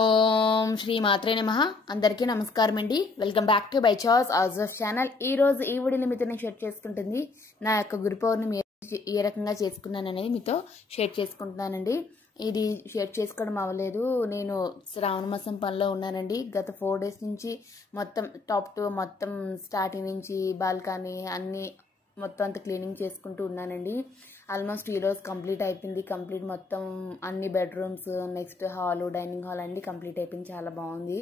ఓం శ్రీ మాత్రే నమః. అందరికీ నమస్కారం అండి. వెల్కమ్ బ్యాక్ టు బై చాయిస్ ఆజర్స్ ఛానల్. ఈ రోజు ఈ వీడియోని మీతో నేను షేర్ చేసుకుంటుంది నా యొక్క గురు పౌర్ణమి ఏ రకంగా చేసుకున్నాను అనేది మీతో షేర్ చేసుకుంటున్నానండి. ఇది షేర్ చేసుకోవడం అవ్వలేదు, నేను శ్రావణ మాసం పనిలో ఉన్నానండి. గత 4 days నుంచి మొత్తం టాప్ టు మొత్తం స్టార్టింగ్ నుంచి బాల్కనీ అన్నీ మొత్తం అంతా క్లీనింగ్ చేసుకుంటూ ఉన్నానండి. ఆల్మోస్ట్ ఈరోజు కంప్లీట్ అయిపోయింది. కంప్లీట్ మొత్తం అన్ని bedrooms, next hall, dining hall అన్నీ కంప్లీట్ అయిపోయింది. చాలా బాగుంది.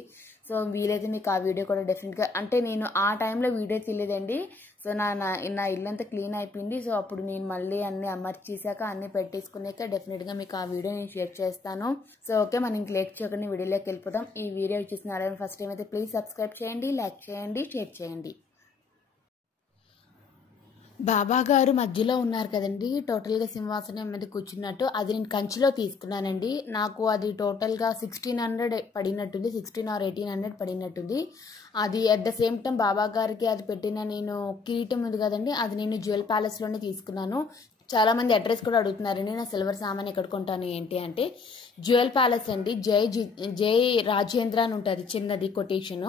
సో వీలైతే మీకు ఆ వీడియో కూడా డెఫినెట్గా, అంటే నేను ఆ టైంలో వీడియో తీయలేదండి. సో నా ఇల్లంతా క్లీన్ అయిపోయింది. సో అప్పుడు నేను మళ్ళీ అన్ని అమర్చేసాక అన్ని పెట్టేసుకున్నాక డెఫినెట్గా మీకు ఆ వీడియో నేను షేర్ చేస్తాను. సో ఓకే, మనం ఇంక లేట్ చేయకుండా వీడియోలోకి వెళ్ళిపోదాం. ఈ వీడియో చూసిన ఫస్ట్ టైం అయితే ప్లీజ్ సబ్స్క్రైబ్ చేయండి, లైక్ చేయండి, షేర్ చేయండి. బాబా గారు మధ్యలో ఉన్నారు కదండి, టోటల్గా సింహాసనం మీద కూర్చున్నట్టు. అది నేను కంచిలో తీసుకున్నానండి. నాకు అది టోటల్గా 1600 పడినట్టుంది, 16 or 1800 పడినట్టుంది. అది అట్ ద సేమ్ టైం బాబా గారికి అది పెట్టిన నేను కిరీటం ఉంది కదండి, అది నేను జ్యువెల్ ప్యాలెస్లోనే తీసుకున్నాను. చాలా మంది అడ్రస్ కూడా అడుగుతున్నారండి, నా సిల్వర్ సామాన్ ఎక్కడ కొంటాను ఏంటి అంటే. జ్యువెల్ ప్యాలెస్ అండి, జై రాజేంద్ర అని ఉంటుంది చిన్నది కొటేషన్,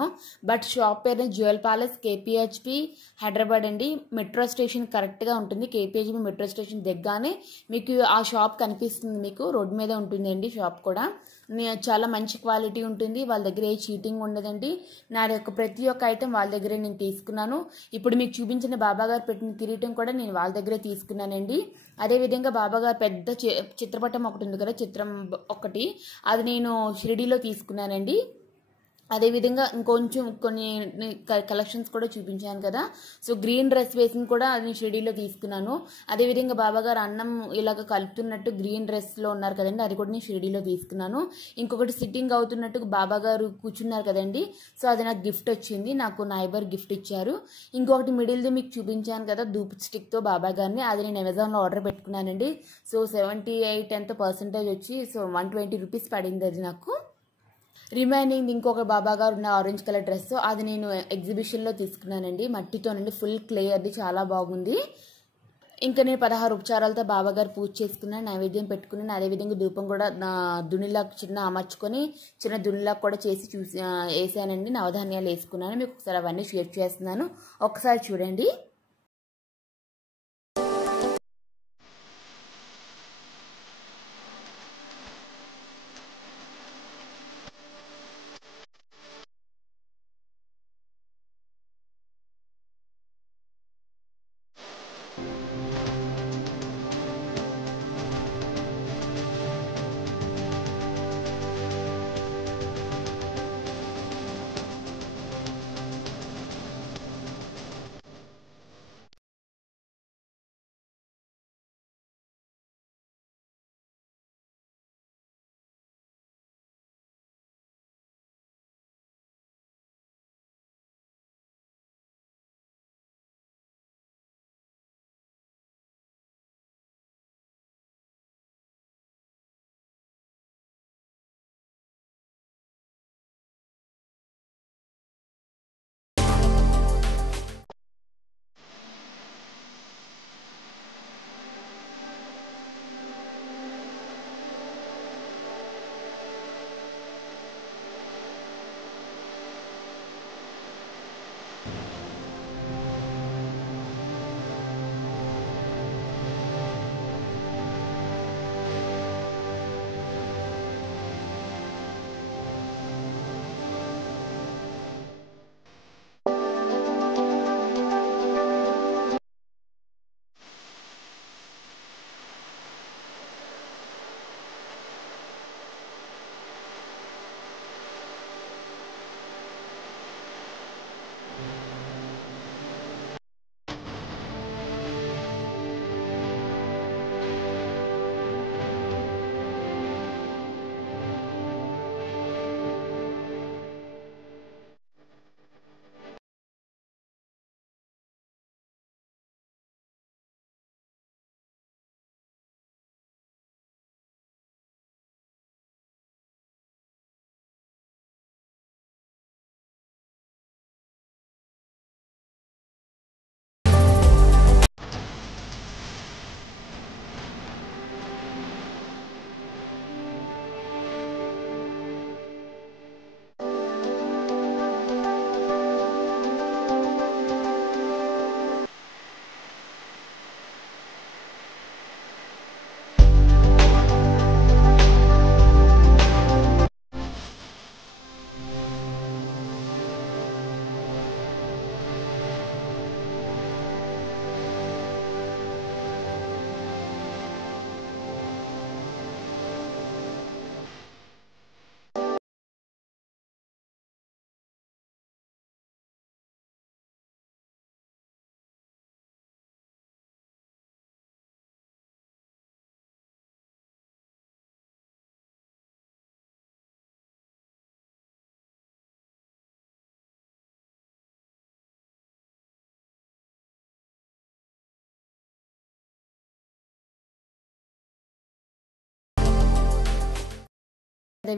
బట్ షాప్ పేరు జ్యువెల్ ప్యాలెస్, కేపీహెచ్పి హైదరాబాద్ అండి. మెట్రో స్టేషన్ కరెక్ట్గా ఉంటుంది. కేపీహెచ్పి మెట్రో స్టేషన్ దగ్గరనే మీకు ఆ షాప్ కనిపిస్తుంది, మీకు రోడ్డు మీద ఉంటుందండి షాప్ కూడా. చాలా మంచి క్వాలిటీ ఉంటుంది, వాళ్ళ దగ్గర ఏ చీటింగ్ ఉండదండి. నా యొక్క ప్రతి ఒక్క ఐటెం వాళ్ళ దగ్గరే నేను తీసుకున్నాను. ఇప్పుడు మీకు చూపించిన బాబా గారు పెట్టిన కిరీటం కూడా నేను వాళ్ళ దగ్గరే తీసుకున్నానండి. అదేవిధంగా బాబా గారు పెద్ద చిత్రపటం ఒకటి ఉంది కదా, చిత్రం ఒకటి, అది నేను షిరిడీలో తీసుకున్నానండి. అదేవిధంగా ఇంకొంచెం కొన్ని కలెక్షన్స్ కూడా చూపించాను కదా. సో గ్రీన్ డ్రెస్ వేసింది కూడా అది షిరిడీలో తీసుకున్నాను. అదేవిధంగా బాబా గారు అన్నం ఇలాగ కలుపుతున్నట్టు గ్రీన్ డ్రెస్లో ఉన్నారు కదండి, అది కూడా నేను షిరిడీలో తీసుకున్నాను. ఇంకొకటి సిట్టింగ్ అవుతున్నట్టు బాబా గారు కూర్చున్నారు కదండి, సో అది నాకు గిఫ్ట్ వచ్చింది, నాకు నైబర్ గిఫ్ట్ ఇచ్చారు. ఇంకొకటి మిడిల్ది మీకు చూపించాను కదా ధూప్ స్టిక్తో బాబా గారిని, అది నేను అమెజాన్లో ఆర్డర్ పెట్టుకున్నానండి. సో 78% వచ్చి సో 120 రూపీస్ పడింది అది నాకు. రిమైనింగ్ ఇంకొక బాబా గారు ఉన్న ఆరెంజ్ కలర్ డ్రెస్, అది నేను ఎగ్జిబిషన్లో తీసుకున్నానండి, మట్టితోనండి, ఫుల్ క్లే, అది చాలా బాగుంది. ఇంకా నేను 16 ఉపచారాలతో బాబా గారు పూజ చేసుకున్నాను, నైవేద్యం పెట్టుకున్నాను. అదేవిధంగా ధూపం కూడా దునిలాకు చిన్న అమర్చుకొని చిన్న దునిలాకు కూడా చేసి వేసానండి. నవధాన్యాలు వేసుకున్నాను. మీకు ఒకసారి అవన్నీ షేర్ చేస్తున్నాను, ఒకసారి చూడండి.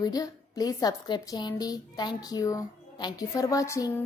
వీడియో ప్లీజ్ సబ్స్క్రైబ్ చేయండి. Thank you for watching.